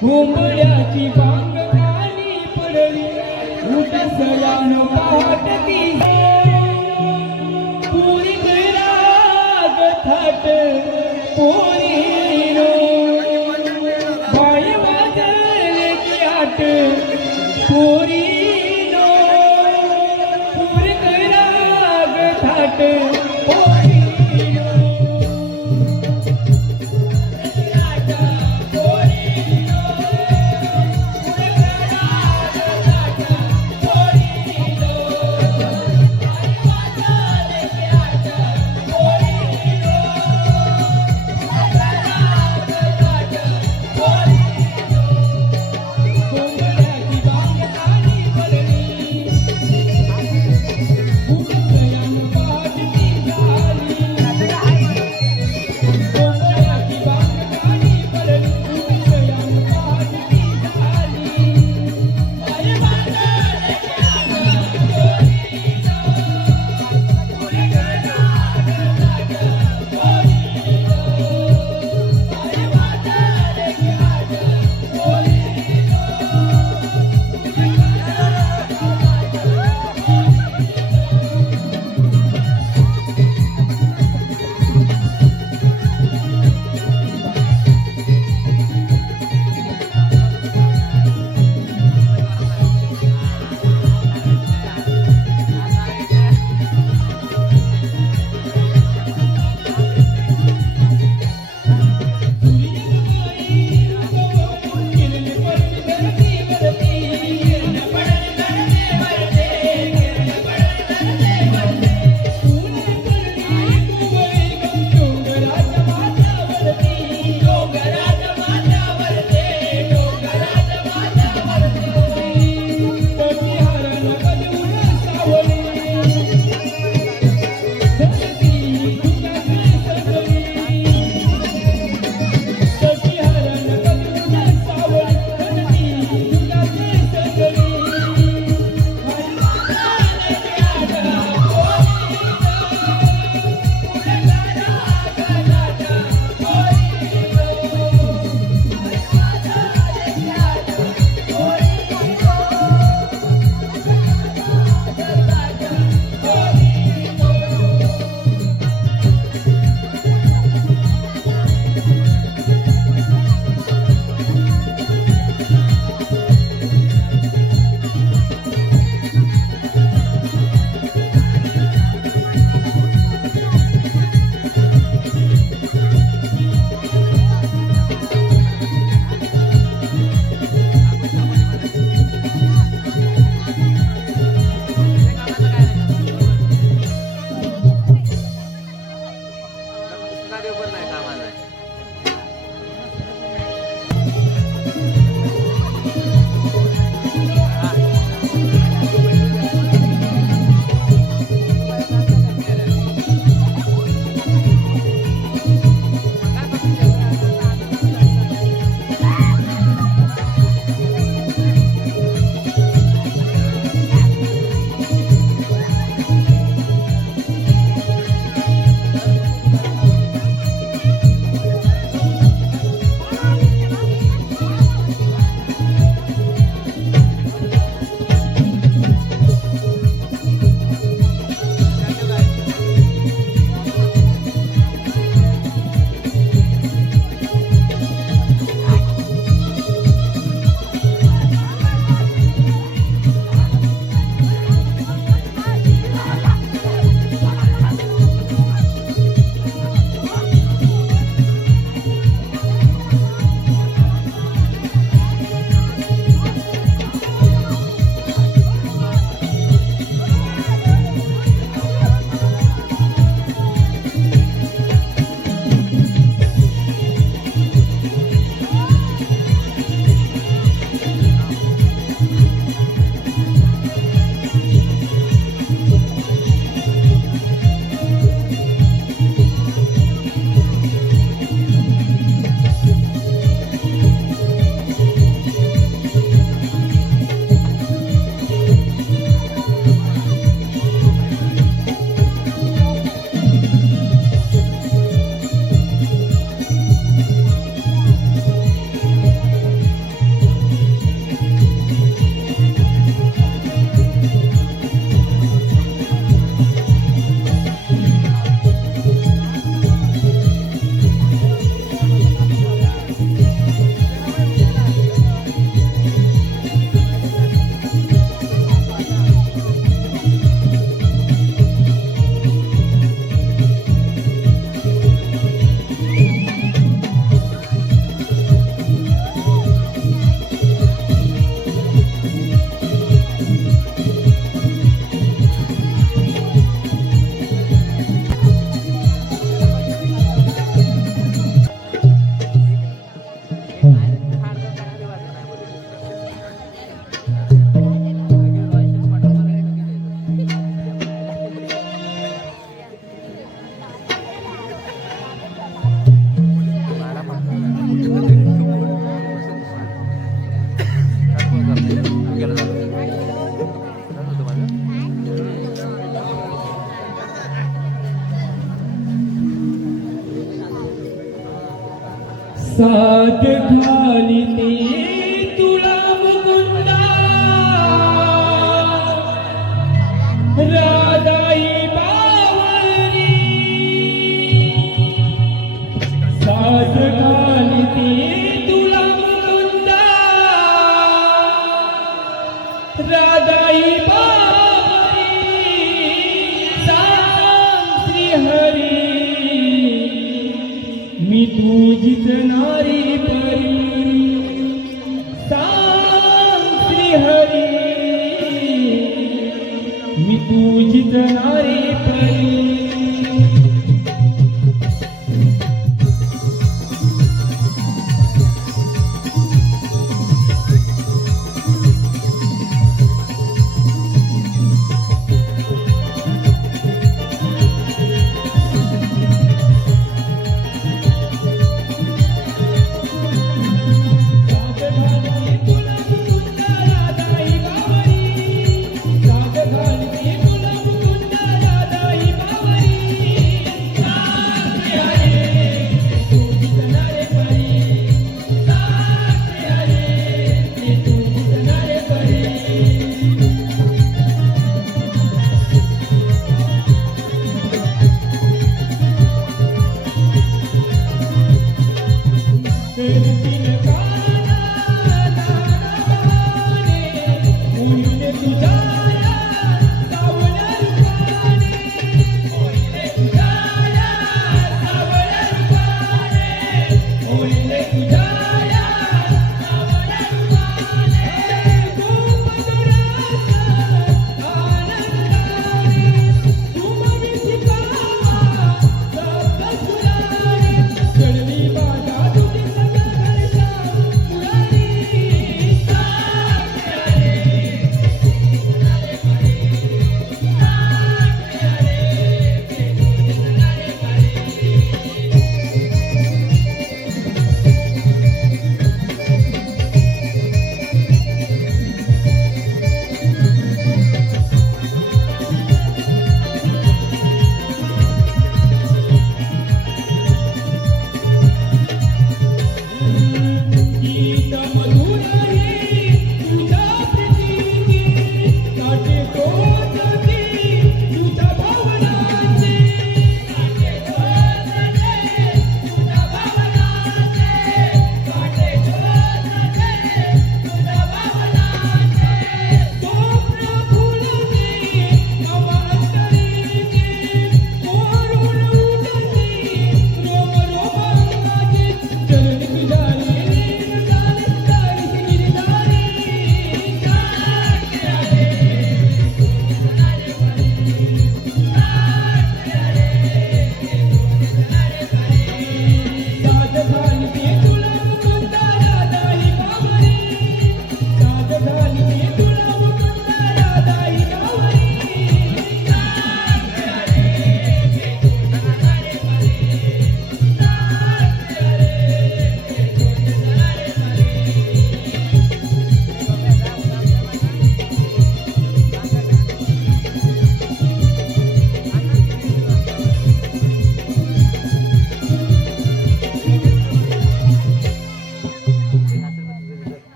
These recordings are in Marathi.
घुमड्याची बांग खाली पडली उठसयानो पाटती पुरी राग थाट पोरीनो बाई वाजले की आट पोरीनो पुरी राग थाट साथ खाली ते तुला मुकुंदा राधाई बावरी साथ खाली ते तुला मुकुंदा राधाई बावरी सांग श्री हरी मी तुझीच नारी परी सांग श्री हरी मी तुझीच नारी परी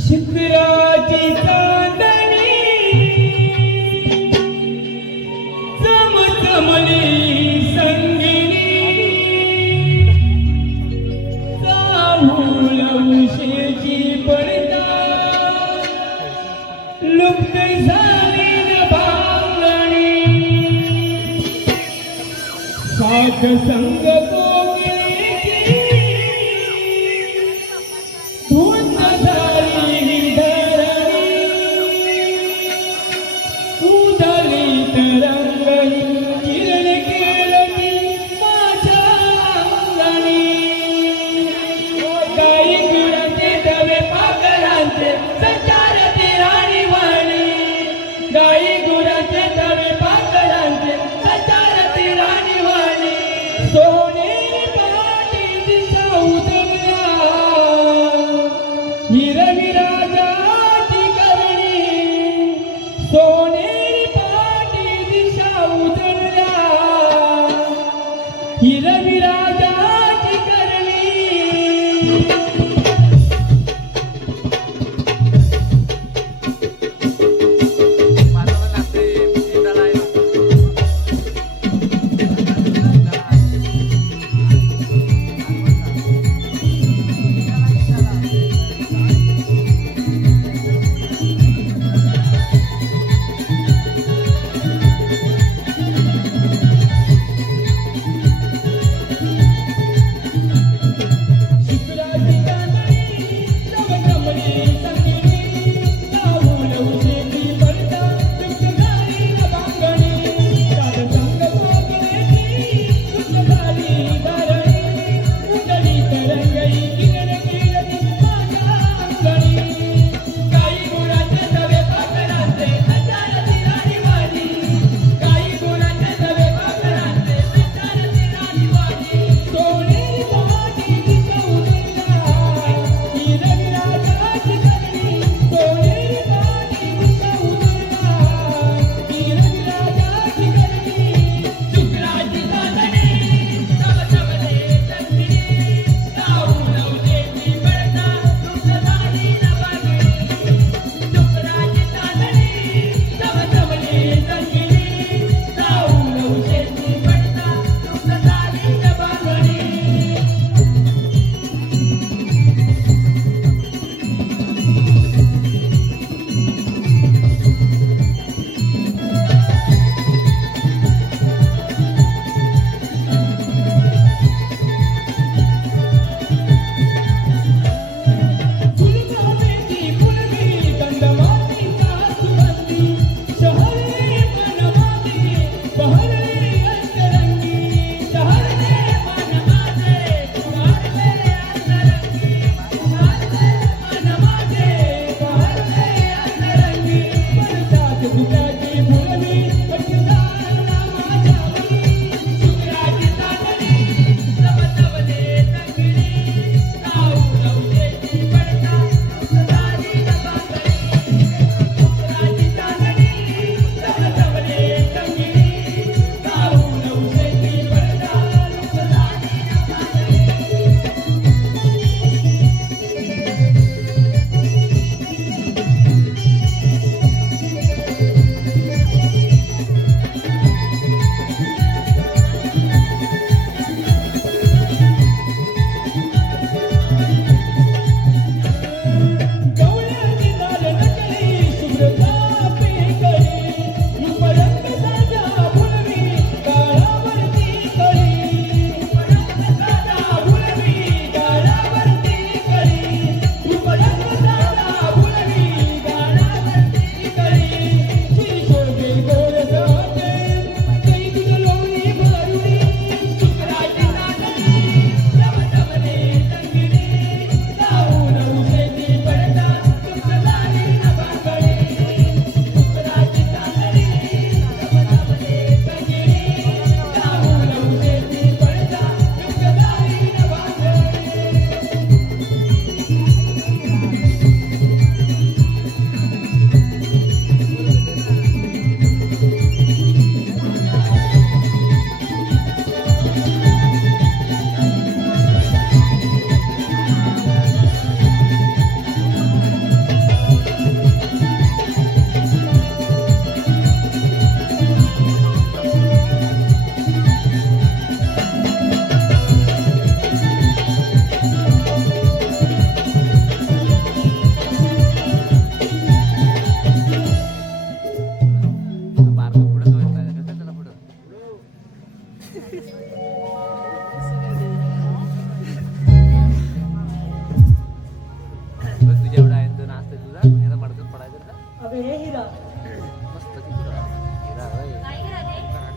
शुक्राची चांदणी चमचमली संगिनी चाहूल उशेची पडदा लुप्त झाली न भांगणी साथ संग कोकिळेची धुंद झाली धरणी उधळी तरंगणी किरण केळती माझ्या अंगणी गाई गुरांचे डबे पाखरांचे संचारते राणीवाणी गाई गुरांचे डबे पाखरांचे संचारते राणीवाणी सोने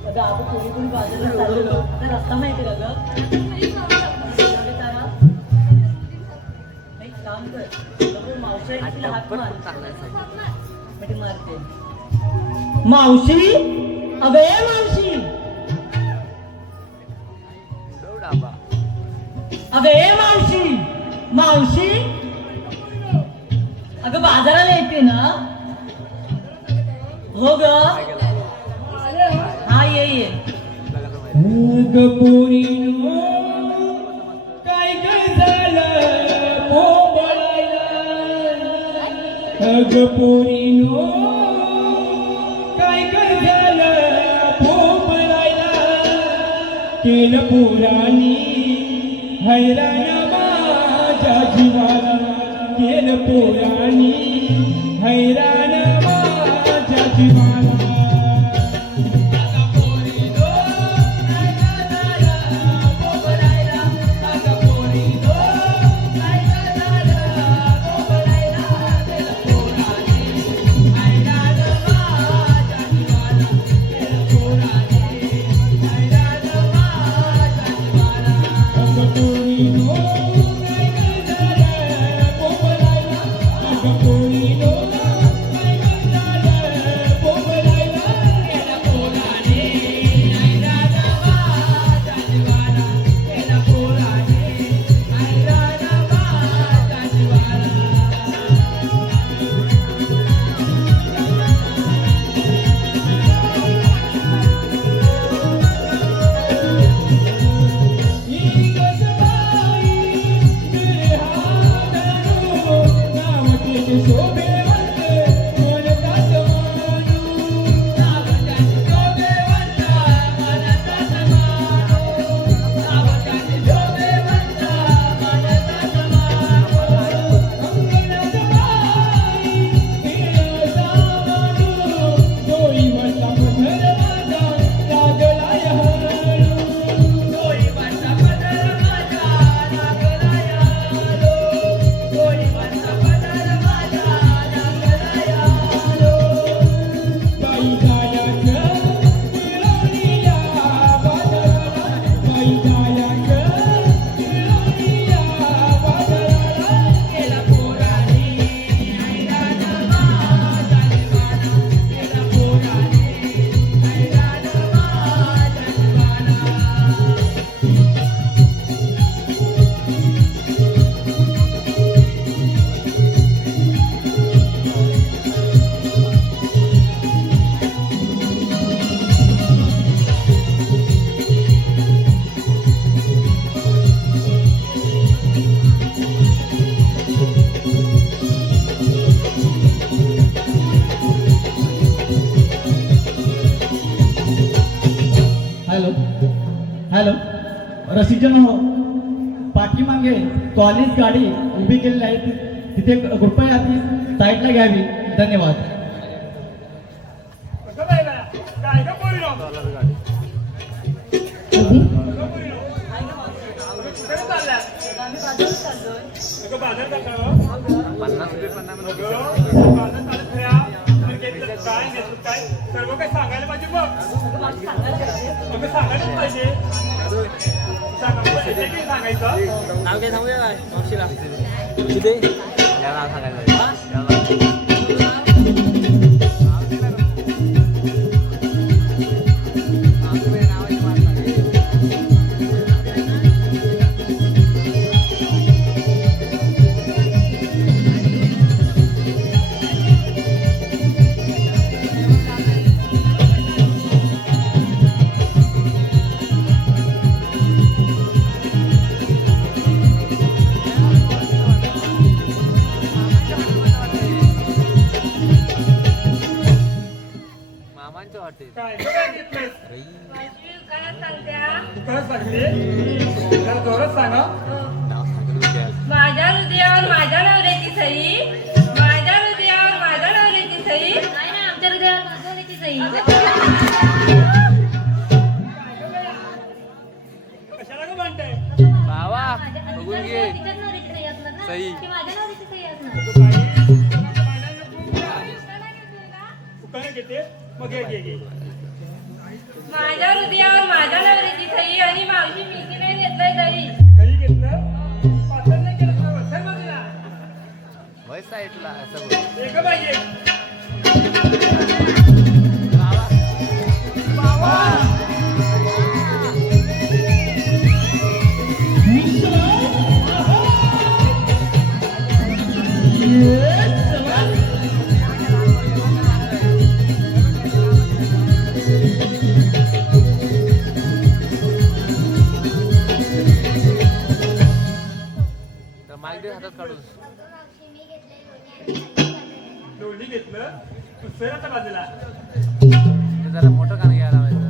आता आपण कोणी बाजूला चाललेलो आता रस्ता माहिती का ग काम कर मावशी हात मार म्हणजे मारते मावशी अगे मावशी अगे मावशी मावशी अगं बाजाराला येते ना हो ग हा ये गपोरीनो काय काय झालं बोंबलायला गपोरीनो काय काय झालं बोंबलायला केलं पोरानी हैराण माझ्या जीवाला केलं पोरानी हैराण माझ्या जीवाला हॅलो रसिकजन हो पाठीमागे कॉलेज गाडी उभी केलेली आहे तिथे कृपया ती साईडला घ्यावी धन्यवाद सर्व काही सांगायला पाहिजे मग सांगायला पाहिजे सांगायचं नाव काय सांगूया मावशीला किती याला सांगायचं काय सांगते जोरात सांगा माझ्या हृदयावर माझ्या नवऱ्याची सही माझ्या हृदयावर माझ्या नवऱ्याची सही नाही ना आमच्या हृदयावर माझ्या नवऱ्याची सही कशाला का म्हणताय बाबा बघून घे तिच्याच नवऱ्याची सही असणार ना सही. की माझ्या नवऱ्याची सही असणार दुकानात घेते मग घे माझ्या हृदयावर माझ्या नवऱ्याची सही आणि मावशी मितीने घेतलंय दही. काही घेतलं पातळ नाही केलं तुला वरच्या बाजूला वय साईडला असं बोल. एक पाहिजे तर मागे दे हातात काढून. लोणी घेतलं दुसऱ्याच्या बाजूला ते जरा मोठं कान घ्यायला लावायचं.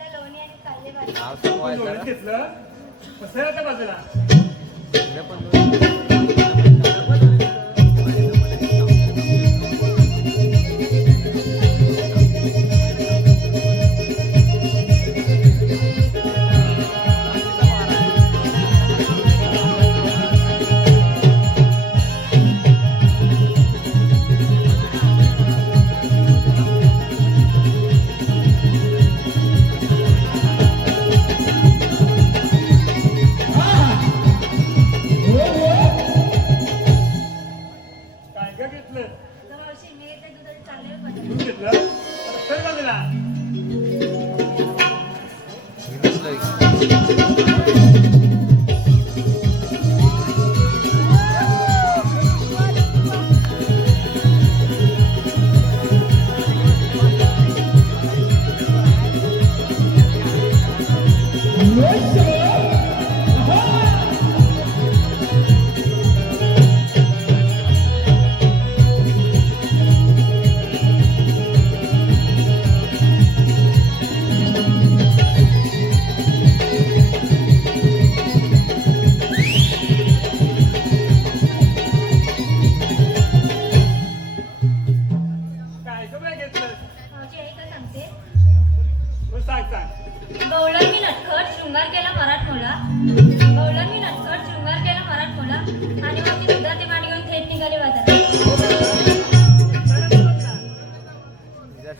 नाव सांगवायचं जरा. घेतलं दुसऱ्याच्या बाजूला इकडे पण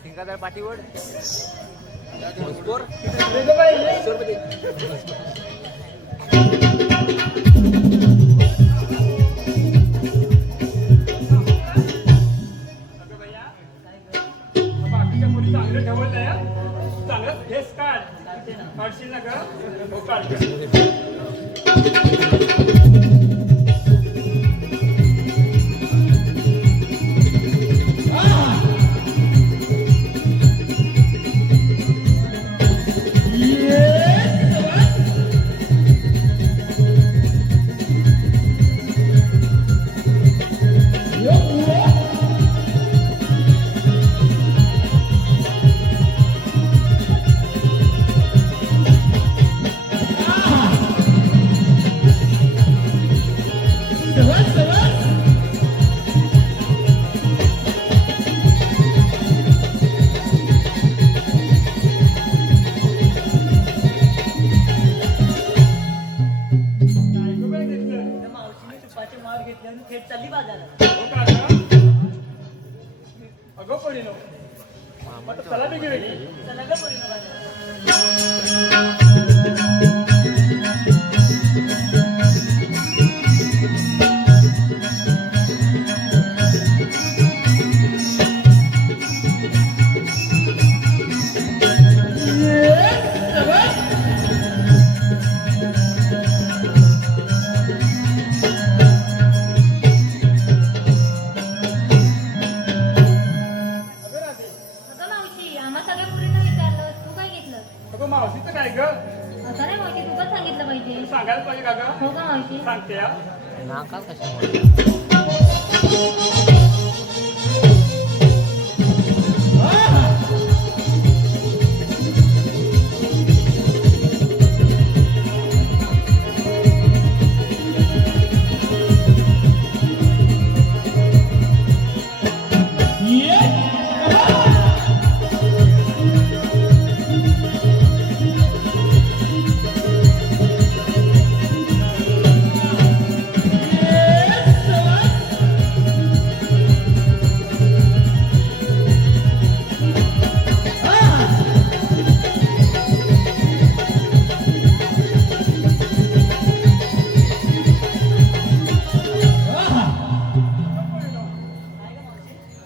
सिंगादार पाठीवर स्कोर बाकीच्या मुली चांगलं ठेवलंय चांगलं फेस काढ काढशील ना का हो काढ थेट चालली बाजारात. अगं पडीनो चला बी घेऊ चला ग पडीनो बाजारात. सांगते हा. नाका कशा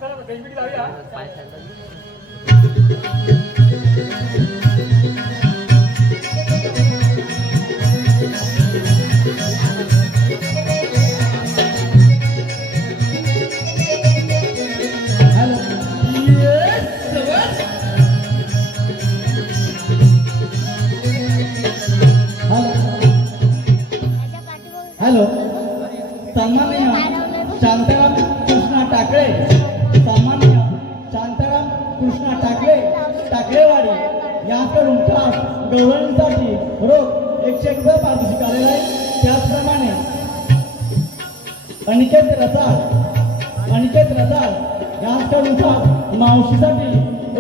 चला बरं, गणपती जाऊया. पाय खायला. हॅलो, सन्माननीय शांताराम कृष्णा टाकळे, सन्माननीय शांताराम कृष्णा टाकळे, टाकळेवाडी यांकडून खास गौरवणीसाठी रोख 100 रुपये पारितोषिक आलेलं आहे. त्याचप्रमाणे अनिकेत रसाळ यांकडून खास मावशीसाठी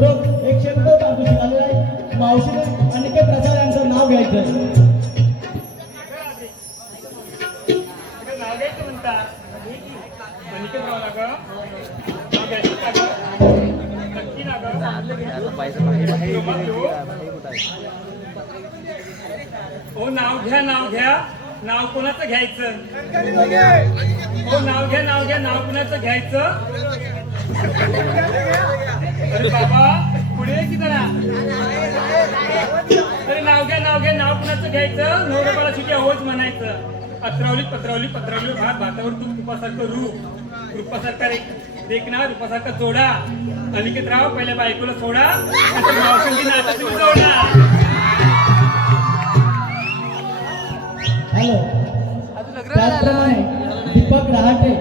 रोख 100 रुपये पारितोषिक आलेलं आहे. मावशीने अनिकेत रसाळ यांचं नाव घ्यायचं. तिकडे नाव घ्यायचं म्हणता. अनिकेतराव ना गं? नाव घ्यायचं का गं? नक्की ना गं? आता पैसे मागे बाहेर बाहेर कुठं आहे? हो नाव घ्या. नाव कोणाचं घ्यायचं? हो नाव घ्या. नाव कोणाचं घ्यायचं? अरे बाबा पुढे ये की जरा. अरे नाव घ्या. नाव कोणाचं घ्यायचं? नवरबाला शिटी होच म्हणायचं. पत्रावली भातावर तुपासारखं रूपासारखा देखना रूपासारखा जोडा. अनिकेतराव पहिल्या बायकोला सोडा, नंतर मावशींची नातं तुम्ही जोडा. हॅलो, त्याचप्रमाणे दीपक रहाटे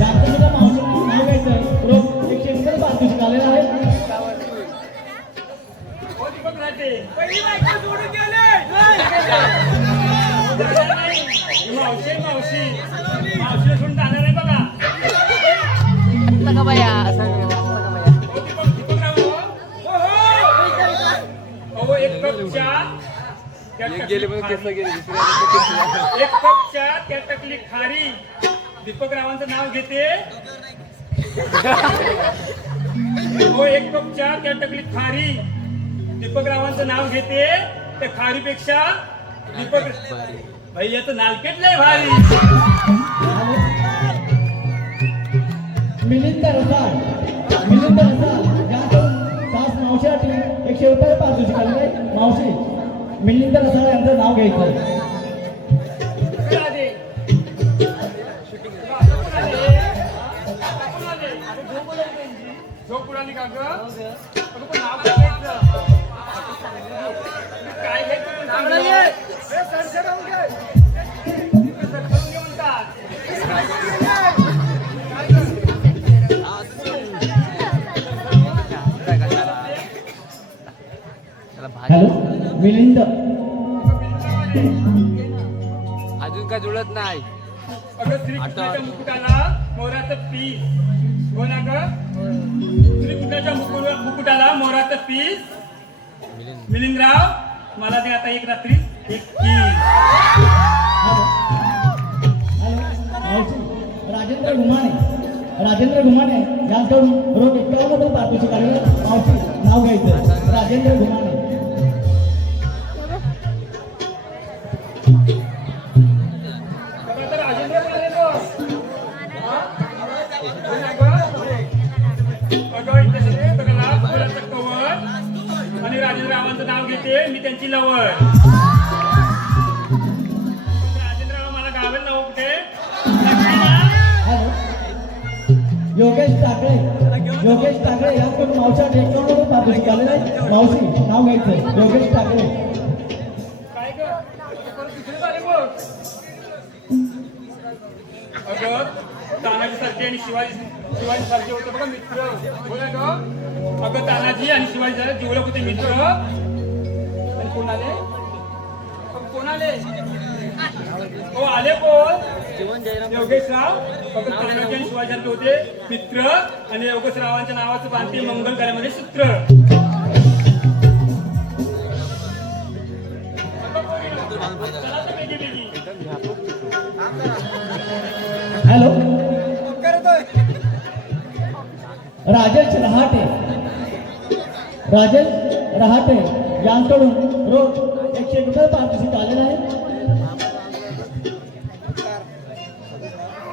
यांचं सुद्धा मावशींनी नाव घ्यायचं. रोख 100 रुपये पारितोषिक आलेलं आहे. हो दीपक राहते. मावशी सोडून जाणार आहे बघा. का बाया असं अहो एक कप चहा गेले पण केस गेले एक कप चहा त्या टकली खारी. दीपक रावांचं नाव घेते. हो एक कप चहा त्या टकली खारी. दीपक रावांचं नाव घेते. त्या खारीपेक्षा दीपक भाई याचं नालकेट लय भारी. मिलिंद रसाळ यांकडून खास मावशीसाठी 100 रुपये पारितोषिक आलेलं आहे. मावशी मिलिंद रसाळ यांचं नाव घ्यायचं. झोप उडाली का ग? नाव काय घ्यायचं? काय घ्यायचं? हॅलो, मिलिंद अजून काय जुळत नाही. अगं श्रीकृष्णाच्या मुकुटाला मोराचं पीस. हो ना ग? श्रीकृष्णाच्या मुकुटाला मोराचं पीस. मिलिंदराव मला ते आता एक रात्री एक पीस. मावशी राजेंद्र घुमाणे यांकडून रोख 51 रुपये पारितोषिक आलेलं आहे. मावशी नाव घ्यायचं. राजेंद्र घुमाणे. तर राजेंद्र पण आले तो. अगं इथे बघा फुलाचं कवच आणि राजेंद्ररावांचं नाव घेते मी त्यांची लवळ. राजेंद्रराव मला गावेल नाव कुठे? हॅलो, योगेश टाकळे यांकडून मावशीसाठी 51 रुपये पारितोषिक आलेलं आहे. मावशी नाव घ्यायचं. योगेश टाकळे. काय ग परत दुसरे झाले बघ. अगं तानाजी सारखे आणि शिवाजी सारखे होते बघा मित्र बोला ग अगं तानाजी आणि शिवाजी सारखे जीवलग होते मित्र आणि कोण आले कोण आले हो आले कोण जीवन जयराम योगेशराव फक्त तानाजी आणि शिवाजी सारखे होते मित्र आणि योगेशरावांच्या नावाचं बांधते मंगल कार्यामध्ये सूत्र चला तर बेगी बेगी हॅलो राजेश रहाटे यांकडून रोज 101 रुपये पारितोषिक आलेलं आहे.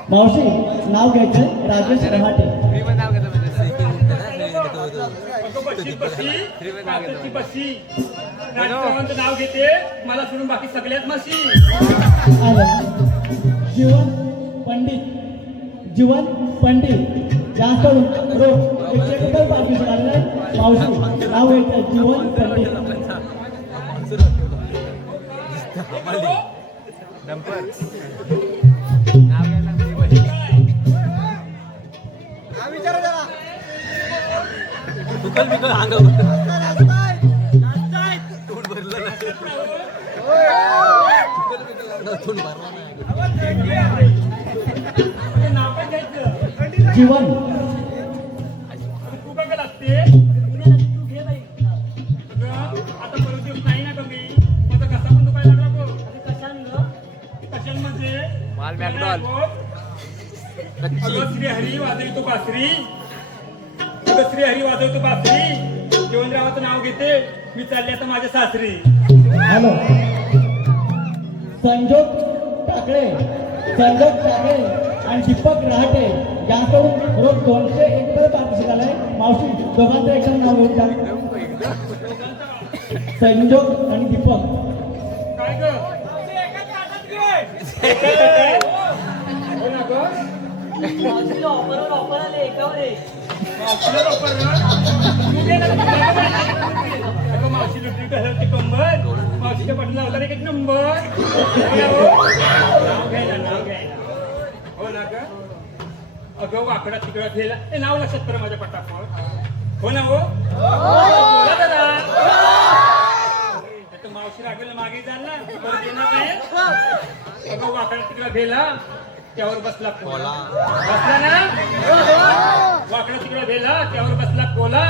मावशी नाव घ्यायचं राजेश रहाटे. फ्रीमध्ये नाव घेतो बशी राजचव्हाणचं नाव घेते मला सोडून बाकी सगळ्यात मशी आलं जीवन पंडित यांकडून रोज 101 रुपये पारितोषिक आलेलं आहे. मावशी नाव घ्यायचं जीवन पंडित. डंपर नाव घ्यायला दुकान बिकल हांग तोंड भरलं तोंड भरला नाही नाव काय घ्यायचं जीवन तू काय लागते आता परत दिवस नाही ना कमी माझा कसा पण दुखायला लागला बघ कशांमध्ये माल मॅकडॉल अगं श्रीहरी वाजवितो बासरी जीवनरावाचं नाव घेते मी चालले आता माझ्या सासरी हॅलो संजोग टाकळे आणि दीपक रहाटे यांकडून रोज 201 रुपये पारितोषिक आलंय. मावशी दोघांचं एकदम नाव घेऊन टाक. संजोग आणि दीपक. काय ग हो ना ग ऑफर आले एकावर एक. मावशीला वापर ना तू घे ना अगं मावशी लुटली घालवते कंबर मावशीच्या पाठीला लावला एक नंबर नाव घ्यायला हो ना ग अगं वाकडा तिकडा फेला हे नाव लक्षात कर माझ्या पटापट हो ना हो बोला दादा मावशी राखेला मागे जाल ना परत येणार नाही अगं वाकडा तिकडा फेला त्यावर बसला कोला बसला ना वाकडा तिकडा भेला त्यावर बसला कोला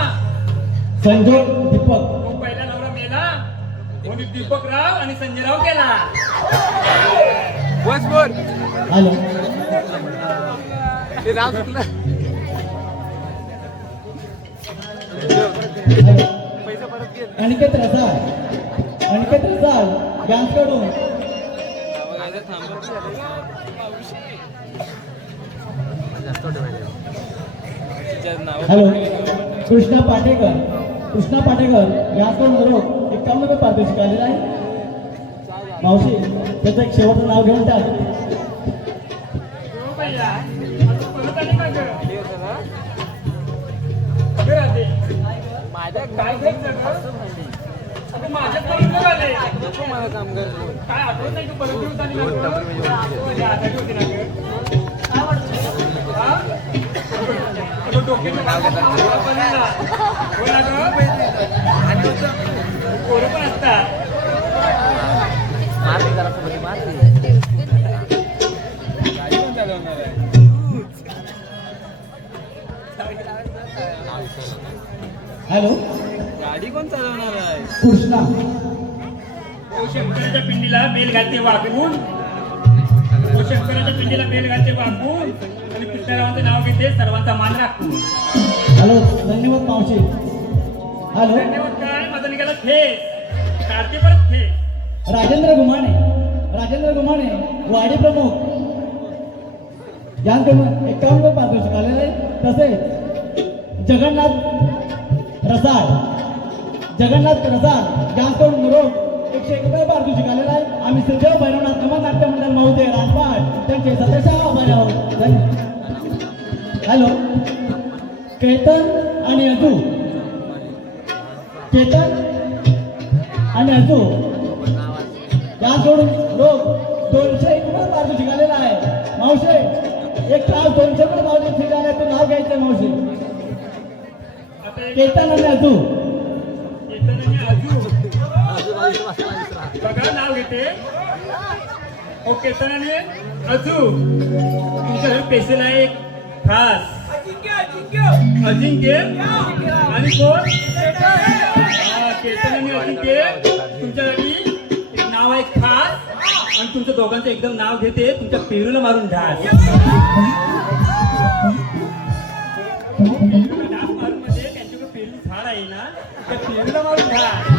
संजोग दीपक. तो पहिला नवरा मेला म्हणून दीपकराव आणि संजयराव गेला बस बोल हॅलो ते नाव चुकलं पैसे परत घे अनिकेत रसाळ यांकडून हॅलो कृष्णा पाटेकर यांकडून रोज 51 रुपये पारितोषिक आलेलं आहे. मावशी त्याचं एक शेवटचं नाव घेऊन टाक. पहिला आता परत आली का ग अगं राधे माझ्या काय घ्यायचं ग अगं माझ्याच परत आले नको मला काम कर काय आठवत नाही तू परत दिवस आली ना ग आजारी होती ना ग काय वाटतं हा अगं डोक्याचं नाव घेतलं हो ना ग आणि पोरं पण असतात मारली जरा सोबत मारली गाडी पण चालवणार आहे हॅलो गाडी कोण चालवणार आहे कृष्णा शंकराच्या पिंडीला बेल घालते वागून शंकराच्या पिंडीला बेल घालते वागून आणि कृष्णरावांचं नाव घेते सर्वांचा मान राखून हॅलो धन्यवाद मावशी. हॅलो धन्यवाद काय माझा निघाला ठेस काढते परत ठेस राजेंद्र गुमाणे वाडी प्रमुख यांकडून 51 रुपये पारितोषिक आलेलं आहे. तसेच जगन्नाथ रसाळ यांकडून रोज 101 रुपये पारितोषिक आलेलं आहे. आम्ही सदैव भैरवनाथ कमल नाट्य मंडळ महोदय राजपाट त्यांचे सदस्य आभारी आहोत. हॅलो केतन आणि अजू यांकडून रोज 201 रुपये पारितोषिक आलेलं आहे. मावशे एक क्लास 200 पण मावशी फी झालाय, तू नाव घ्यायचं मावशी. आता एक केतन आणि अजू. केतन आणि आजू आजूबाजूला बसला दुसरा. बघा नाव घेते. ओ केतन आणि अजू, तुमच्या स्पेशल आहे एक खास अजिंक्य आणि कोण? केतन आणि अजिंक्य तुमच्यासाठी एक नाव आहे खास, आणि तुमच्या दोघांचं एकदम नाव घेते, तुमच्या पेरूला मारून ढास. पेरूला ढास मारून म्हणजे त्यांच्याकडे पेरू झाड आहे ना, त्या पेरूला मारून ढास.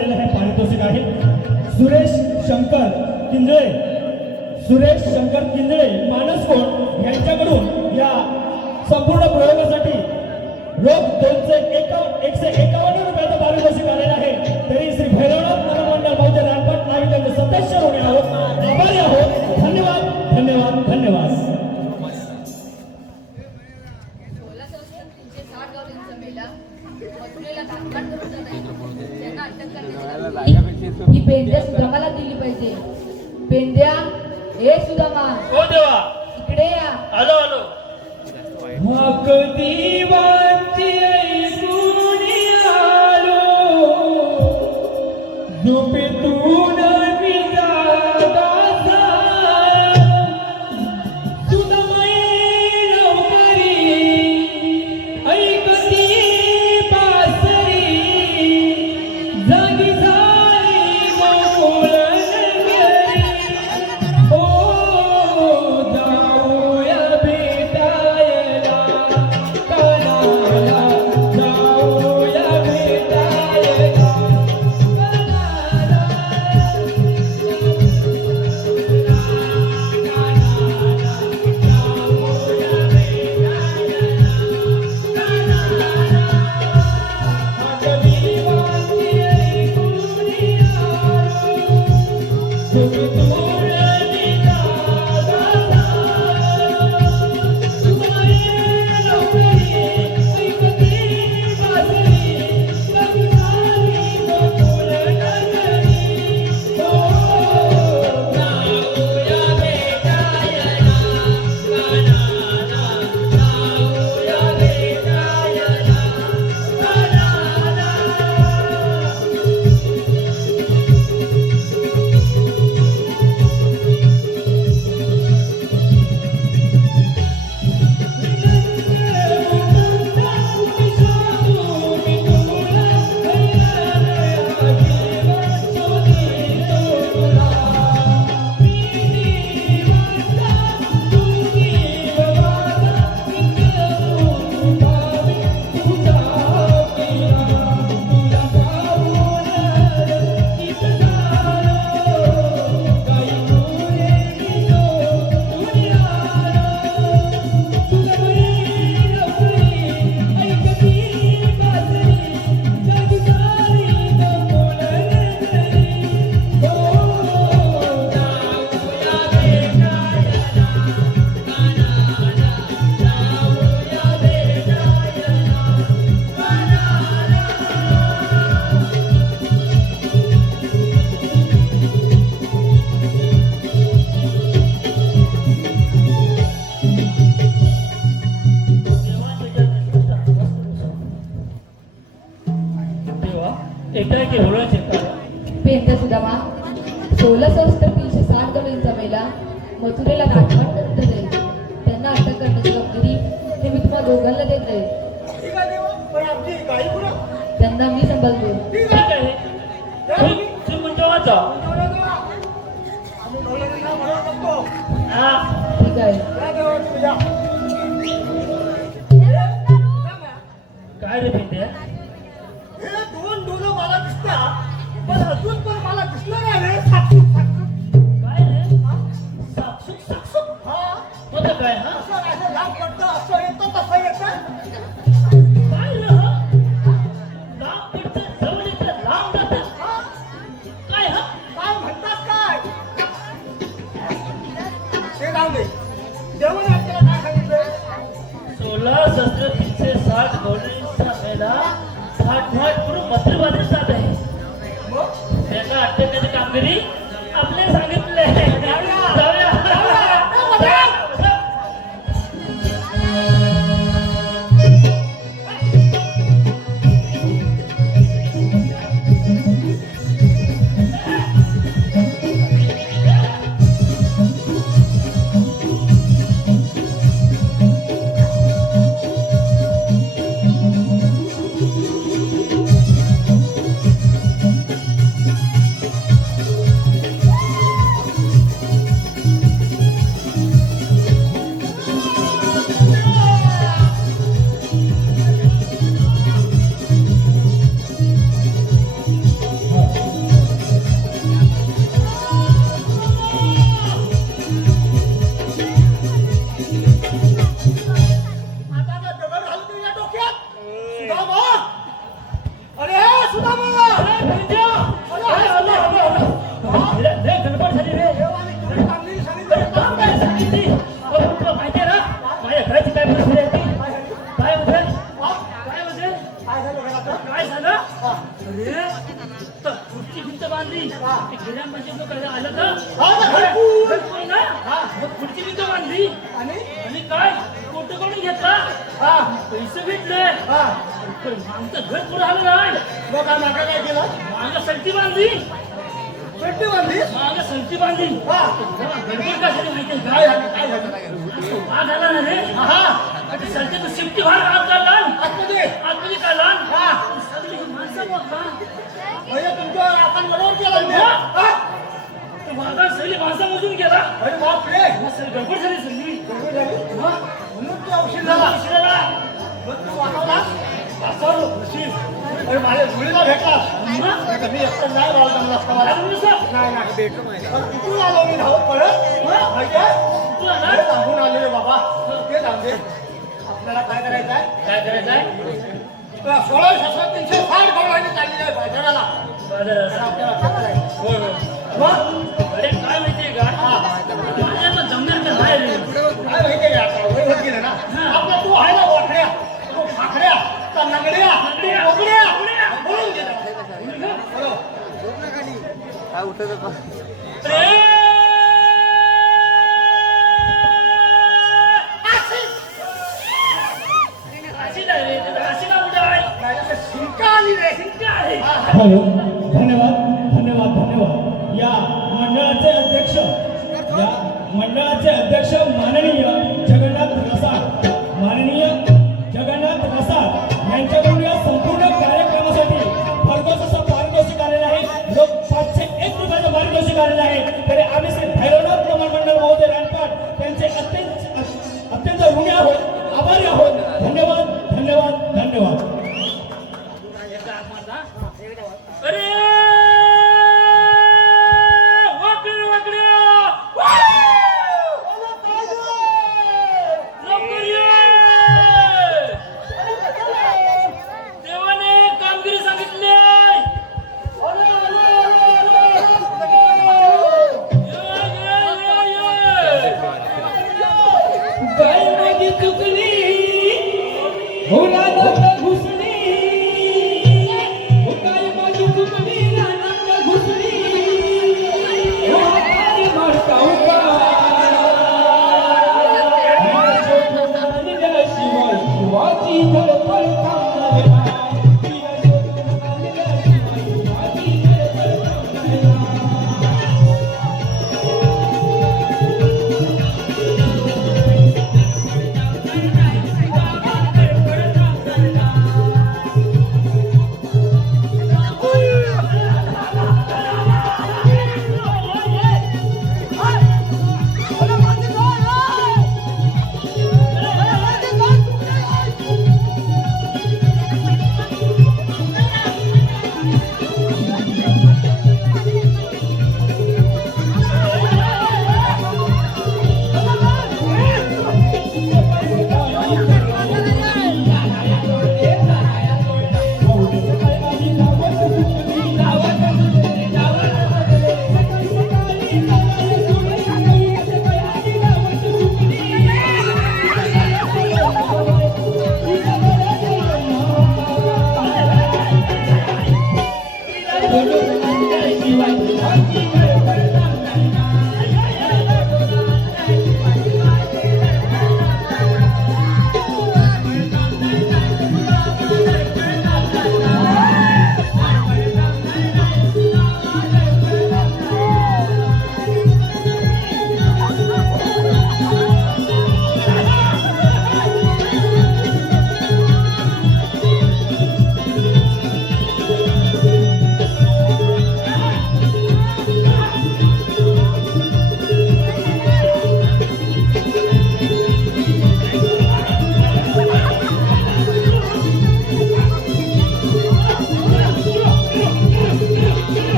झालेलं हे पारितोषिक आहे. सुरेश शंकर किंजळे मानसकोट यांच्याकडून या संपूर्ण प्रयोगासाठी रोख 151 रुपयाचं पारितोषिक आलेलं आहे. तरी श्री भैरवनाथ मनोमंडळ मौजे रानपाट नागरिकांचे सदस्य होणे आहोत, आभारी आहोत. धन्यवाद धन्यवाद धन्यवाद. 16,360 गावल्यांचा मेला मथुरेला घातपात करून जात आहे. त्यांना अटक करण्याची ही पेंड्या सुदामाला दिली पाहिजे. पेंड्या हे सुदामा हो देवा, इकडे या. आलो आलो. देवाची ऐकून आलो, झोपेतून मी जागा झालो. सुदामाई लवकरी ऐकती बासरी, जागी झाली गोकुळ नगरी. ओ जाऊया भेटायला कानाला, जाऊया भेटायला पेंड्या सुदामा 16,360 गावल्यांचा मेला मथुरेला घातपात करून जाईल. त्यांना अटक करण्याची जबाबदारी हे मी तुम्हा दोघांना देत आहे. त्यांना मी सांभाळतो. ठीक आहे. तू म्हणजे वाचा. हा. ठीक आहे. काय रे पिंट्या? काय रे? साक्षुक? होतं काय हा? काय रे हा? लांब पडतं, जवळ येतं, लांब जातं. काय हा? गडबड झाली रे काम काय सांगितली तुला माहिती ना माझ्या घराची काय परिस्थिती आहे ती काय होते काय झालं अरे तर पुढची भिंत बांधली गेल्यामध्ये लोक आलं ना मग पुढची भिंत बांधली आणि काय फोटो करून घेतला पैसे भेटले आमचं घर पुढे आलं नाही मग मागं काय केलं मागं सलटी बांधली मागं सलटी बांधली गडबड काय झाली माहिती काय हा झाला ना रे सलटीचं शिमटी भार आत काढला आतमध्ये काढला सगळी माणसं तुमच्या आपण बरोबर केला मागा सगळी माणसामधून गेला अरे बापरे गडबड झाली सगळी म्हणून तू औषधाला माझ्या मुलीला भेटलास मी एकटं नाही राहू नाही भेटलो कुठून आलो मी धावत पडत सांगून आले रे बाबा ते सांगते आपल्याला काय करायचंय 16,360 गवळणी चाललेली आहे बाजाराला अरे काय माहितीये का जमणार तर नाही रे काय माहितीये का वय गेलं ना आपला तू आहे ना वाखड्या तो फाकड्या त्या नगड्या बोगड्या बोलून घे काय उठत हॅलो धन्यवाद धन्यवाद धन्यवाद या मंडळाचे अध्यक्ष माननीय जगन्नाथ रसाळ यांच्याकडून या संपूर्ण कार्यक्रमासाठी भरघोस असं पारितोषिक आलेलं आहे लोक 501 रुपयाचं पारितोषिक आलेलं आहे तरी आम्ही श्री भैरवनाथ कमल मंडळ महोदय रानपाट त्यांचे अत्यंत ऋणी आहोत आभारी आहोत धन्यवाद धन्यवाद धन्यवाद अरे देवाने कामगिरी सांगितली काय माझी चुकली रानात घुसली काय माझी चुकली रानात घुसली शिवाची धडपड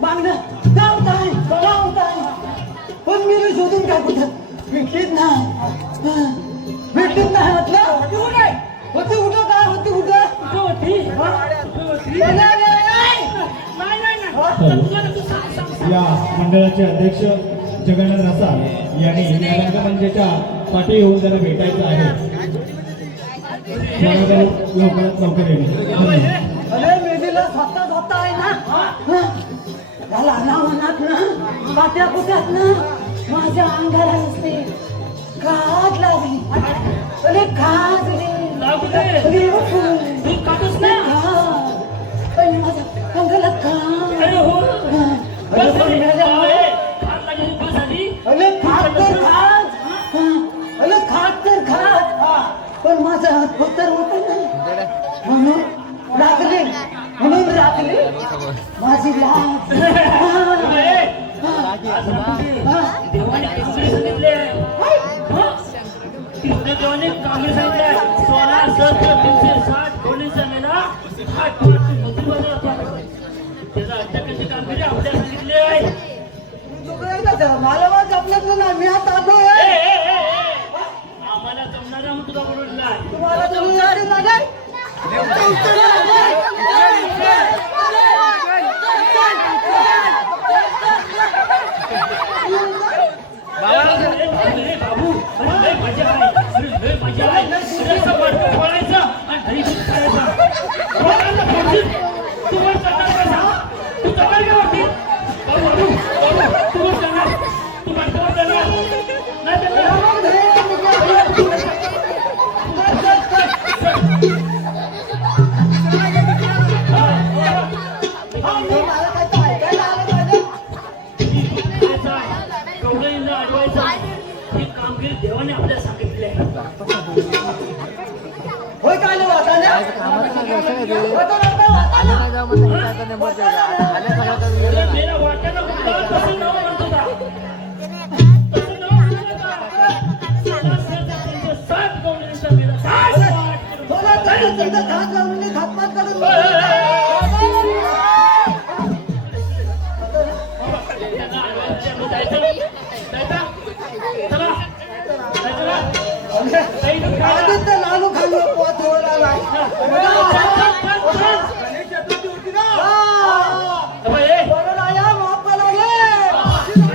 मागणं जाऊताय पण मी शोधून काय कुठं भेटलीच ना भेटलीच नाही म्हटलं होती कुठं काय होती कुठं या मंडळाचे अध्यक्ष जगन्नाथ रसाळ यांनी या रंगमंचाच्या पाठी येऊन त्याला भेटायचं आहे. लवकरात लवकर येईल. अरे मेदीला स्वतः आहे ना त्याला नावानात ना पाट्या कुठ्यात ना माझ्या अंगाला नसते खाज लागली अरे खाज रे पण माझ्या अंगाला खाज अरे खात तर खाज अरे खात तर खाज पण माझा हात पत्तर होत नाही म्हणून राखले माझी लाज देवाने सांगितले देवाने कांबळे सांगितले 16 गोलीचा मेला त्याचा अटकाची कामगिरी आपल्या सांगितली आहे. मला जपण्यातलं ना मी आता आलोय आम्हाला जमणार मग तुझा बरोबर तुम्हाला जमून जाते ना काय बाबू अरे मजा आहे मजा आहे असं वाटतं पळायचं आणि घरी दूध खायचं तू वर चढणार का सांग तू चढणार का वरती बाबू तू वर चढणार तू माणसावर चढणार नाही चढणार देवाने आपल्याला सांगितले होय काय आले नाही जाऊ म्हणलं काय करणे मजा आले सगळं मेरा वाट्याला तसं नाव म्हणतो का तसं नाव म्हणतो का 7 गौंडींचा मेला घातपात करून आदित्य लालू खाल्लो पोथवर आलाय माफ लागले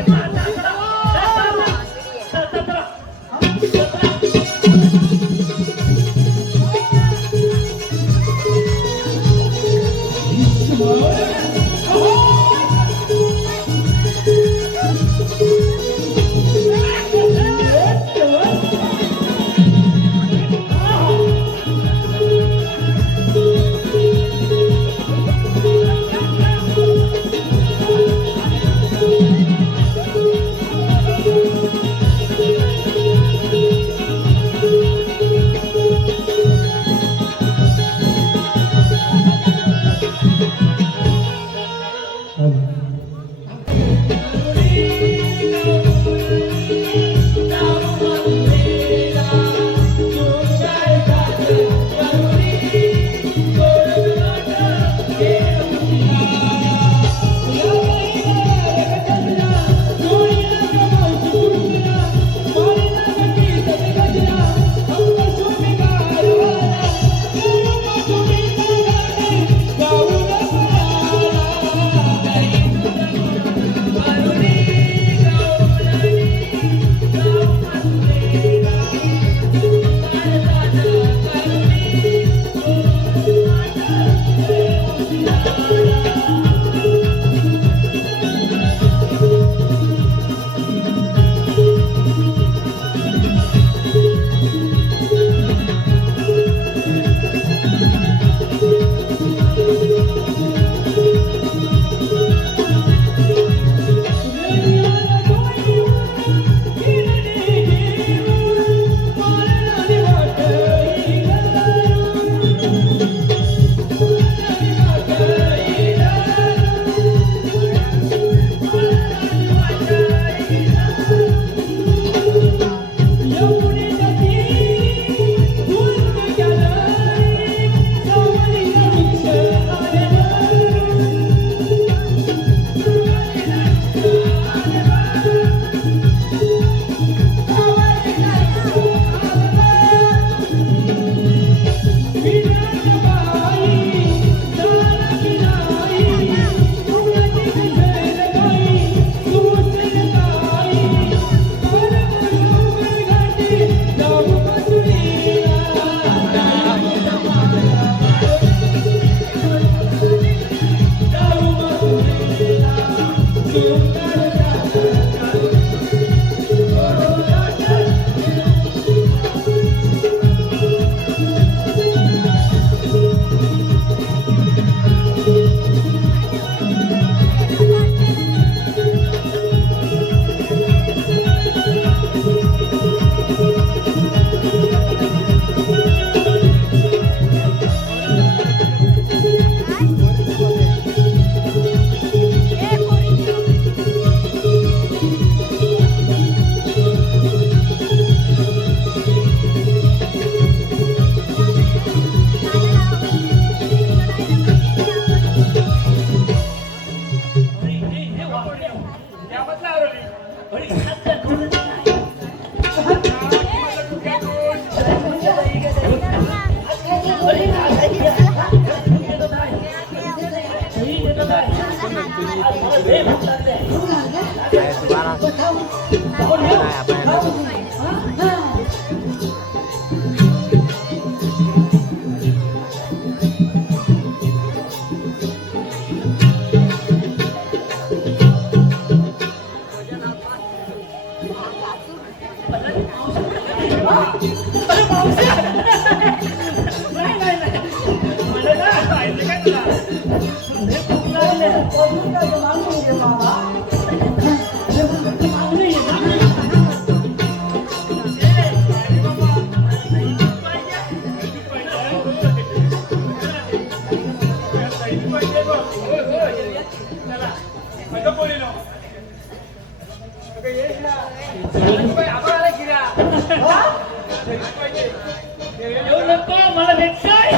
मला भेटतोय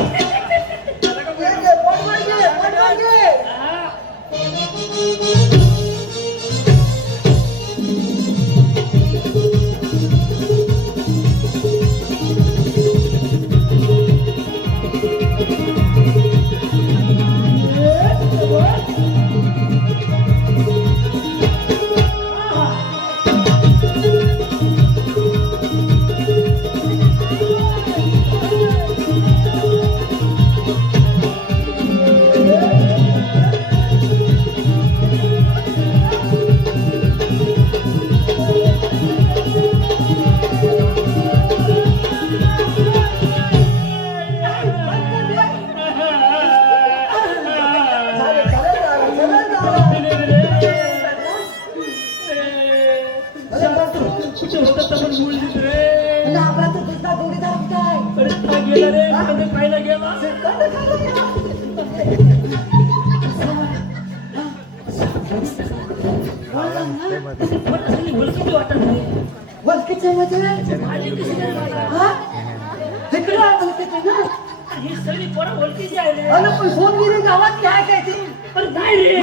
ही सगळी पोरं ओळखीची आहे रे. सोनगिरी गावात काय काय ते पण नाही रे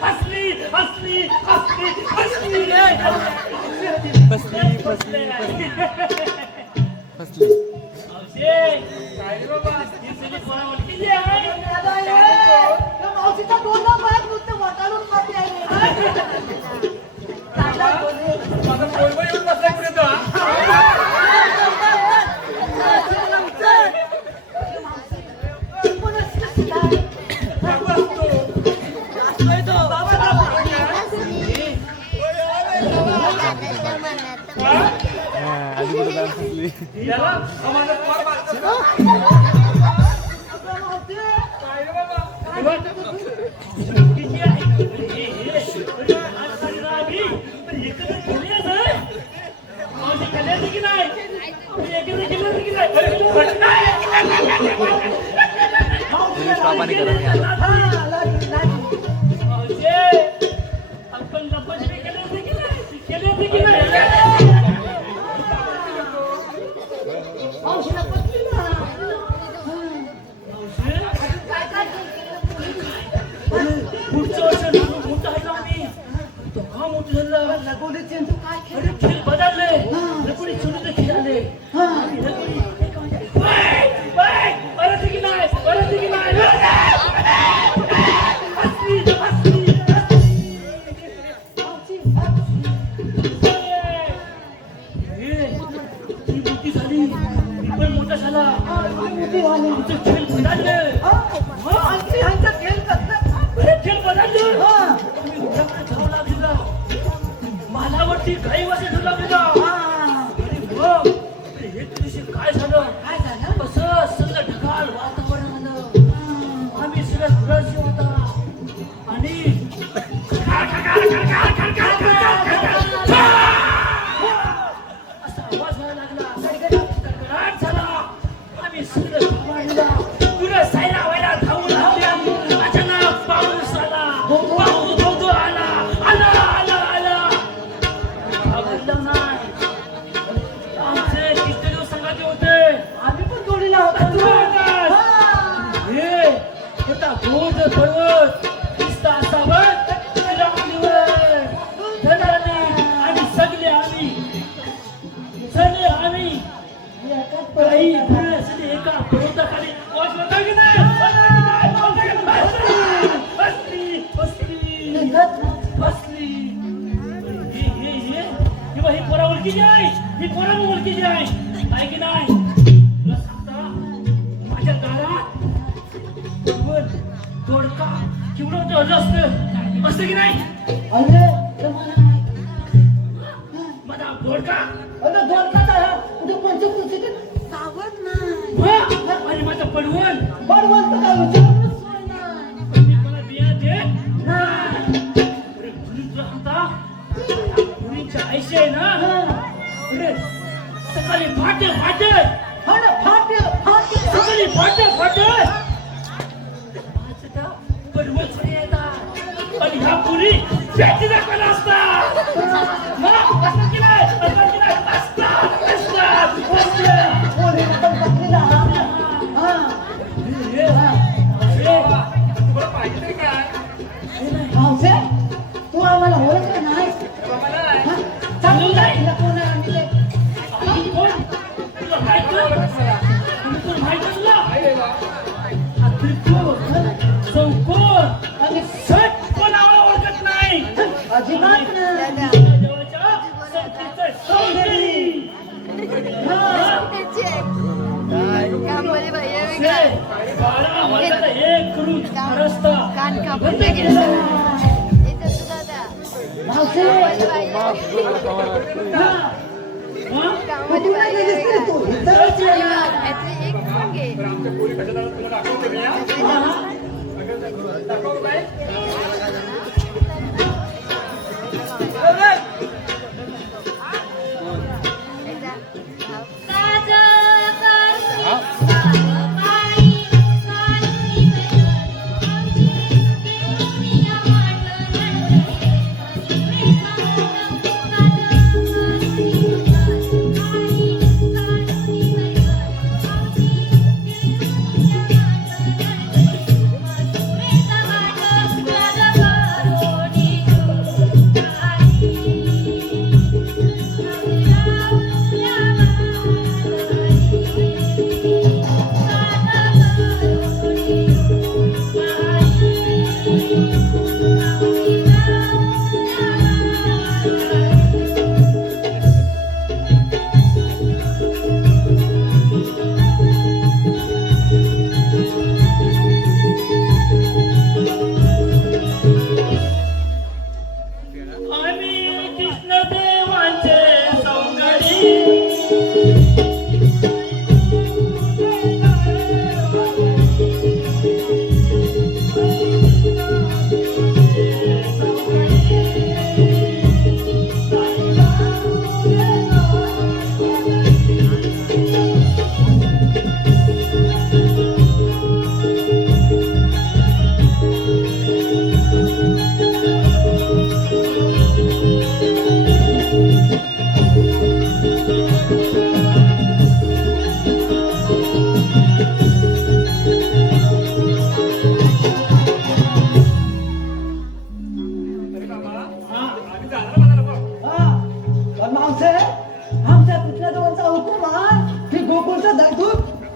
हसली हसली हसली हसली रे काय रे बाबा ही सगळी पोरं ओळखीची आहे मावशीचा दोन बाहेर नुसतं वाटाळून मारते आहे माझा पोरगा येऊन बसलाय कुठे तो याला माझा पोर काय रे बाबा ओळखीची आहे एकत्र केली आहे मावशी केली की नाही एकत्र केली की आपण लपछपी केली की नाही मावशीला पटली ना पुढच्या वर्षी मोठं आहे आम्ही तो का मोठं झालं लगोलीचे तू काय खेळ अरे खेळ बदलले लगोरी सोडून खेळ आले परत की नाही ती मोठी झाली ती पण मोठा झाला आमचं खेळ बदलले खेळ कसं खेळ बदलले आम्ही उठाकडे जाऊ लागलेला मालावरती काही वर्ष ठेवू लागलेला अरे मग हे दिवशी काय झालं कसं सगळं ढगाळ वातावरण आलं आम्ही सगळं दुराशी होता आणि असा आवाज व्हायला लागला कडकडाट झाला आम्ही सगळं घाबरलो पुढे सायरा व्हायला धावू लागले अचानक पाऊस आला पाऊस धोधो आला घाबरलो नाही आमचे किती दिवस संघाचे होते आम्ही पण जोडीला होतो हे होता गोड पर्वत दिसता असावं धनाने आणि सगळे आम्ही नाही काही वेळ असेल एका पर्वताखाली बसवता की नाही? बसली. किंवा ही पोरा ओळखीची आहे, ही पोरा ओळखीची आहे, आहे की नाही? तुला सांगता माझ्या दारात दोडका किंवा ठरलं असतं की नाही? माझा दोडका आणि माझं पडवल मी मला बिया दे मुलीच्या आईशी आहे ना अरे, सकाळी फाटे सकाळी फाटे पडवल सगळे येतात आणि ह्या पुरी भेटी दाखवायला असतात असतात की नाही असतात तुम्हाला पाहिजे काय तू आम्हाला ओळखलं नाही चांगलं नाही कोण तुला माहिती तुला चौकोन आणि सट पण आम्हाला ओळखत नाही अजिबात जवळच्या संतीचं सौंदर्य एक करून रस्ता आमच्या पोरी कशाला तुला दाखवतो मी दाखव काय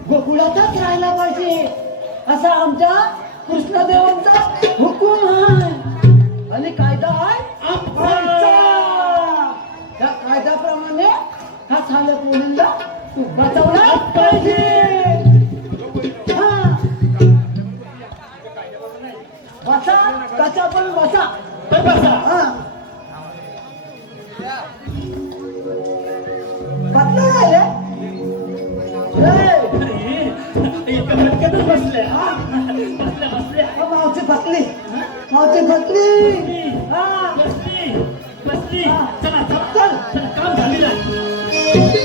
गोकुळातच राहायला पाहिजे असा आमच्या कृष्णदेवांचा हुकूम आहे आणि कायदा आहे आमचा. त्या कायद्याप्रमाणे हा साल्या मुलींना तू बचावला पाहिजे. बसा कचा पण बसा बसा बसले बसले मावची बसली मावची बसली बसली चला चल चल काम झालेलं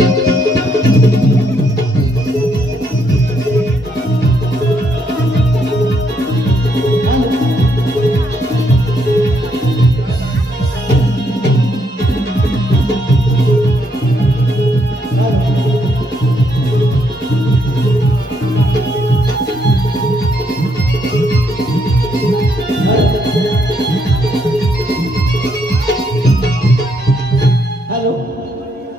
हॅलो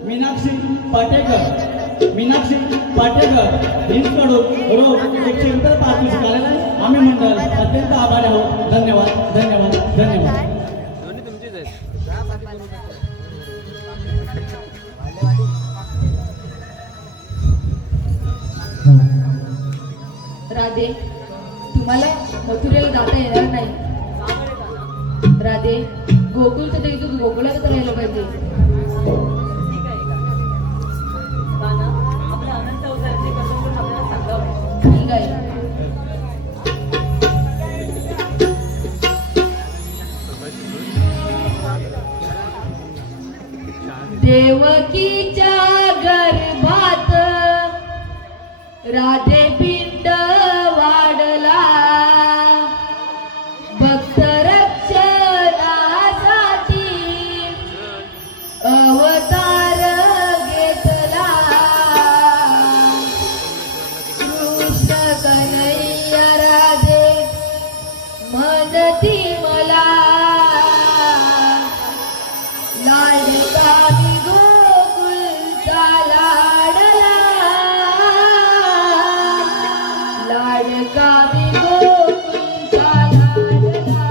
मीनाक्षी पाटेकर मीनाक्षी पाटेकर यांच्याकडून रोख 100 रुपये पारितोषिक आलेलं आहे. आम्ही मंडळ अत्यंत आभारी आहोत. धन्यवाद धन्यवाद धन्यवाद. दोन्ही तुमचीच आहेत. राधे, तुम्हाला मथुरेला जाता येणार नाही. राधे, गोकुळचं तरी तू गोकुळात तर राहिलं पाहिजे. ठीक आहे. देवकीच्या गर्भात राधे पिंड वाढला, भक्त रक्षणासाठी अवतार घेतला. कृष्ण कन्हैया राधे म्हणती मला, लाडका मी गोकुळचा लाडला, लाडका मी गोकुळचा लाडला.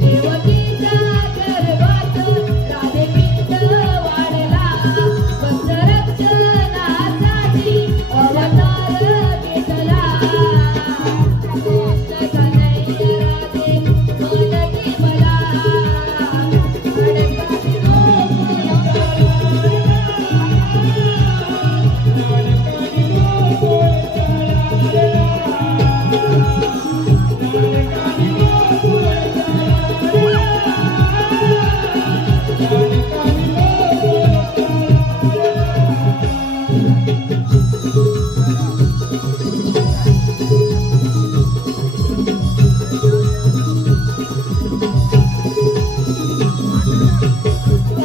देवकीच्या गर्भात राधे पिंड वाढला, भक्त रक्षणासाठी अवतार घेतला. कृष्ण कन्हैया राधे म्हणती मला, लाडका मी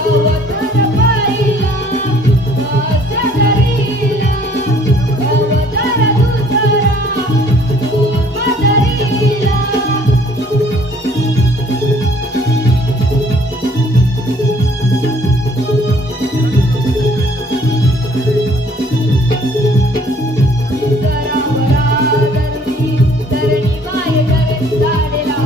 अवतार पाहिला माझ्या घरीला, अवतार दुसरा गोपदरीला. धरणी माय धरणी लाडला,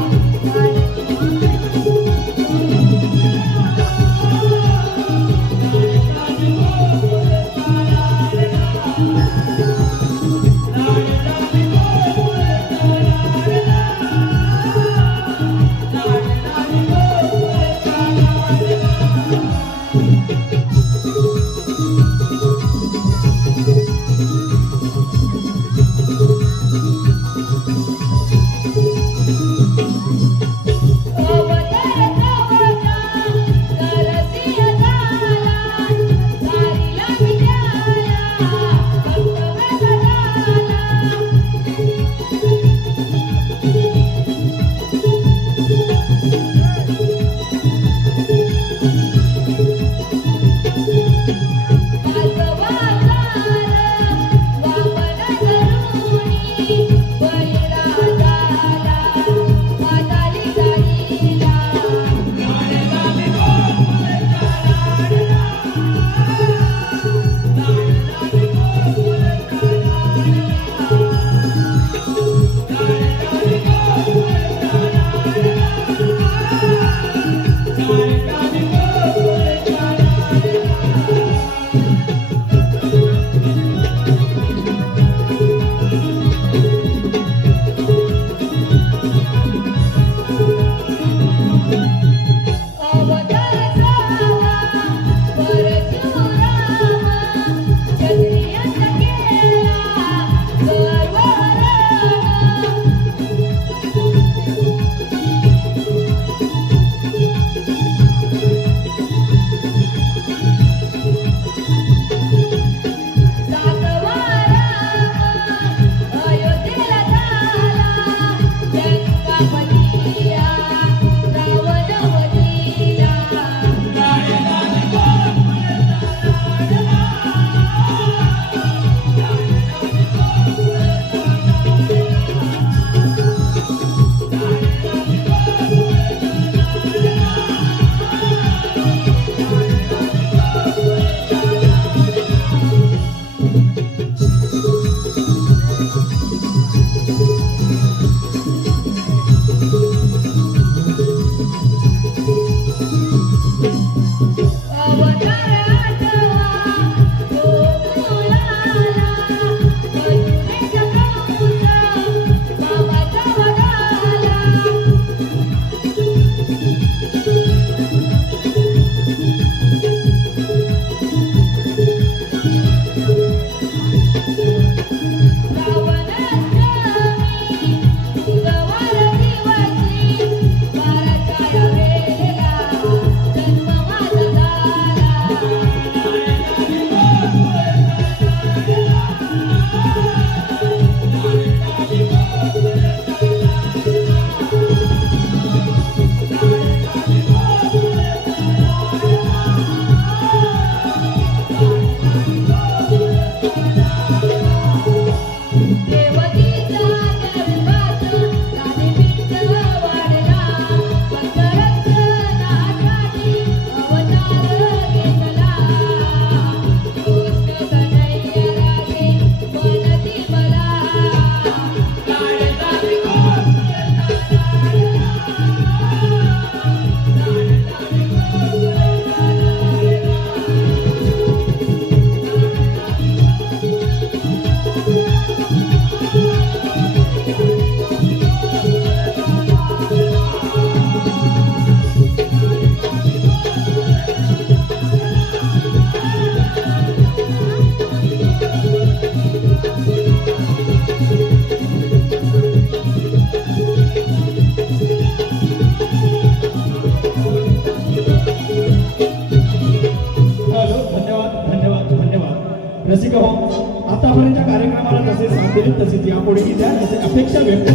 आहेत तसेच यापुढेही द्या अशी अपेक्षा व्यक्त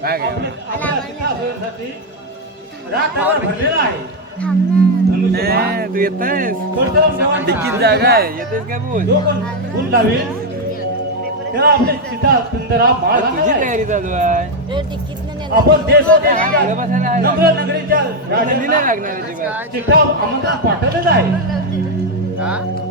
काय काय रात्रभर भरलेला आहे तू येत आहेस डिक्कीत जागा आहे येतेस काय बोल जो पण फुल लावेल त्याला आपले चिता सुंदरा बाळ तुझी तयारी चालू आहे आपण देश तुला बसायला आहे नगर नगरीच्या नंदी नाही लागणार अजिबात चिठ्ठा आमंत्रण पाठवलेलं आहे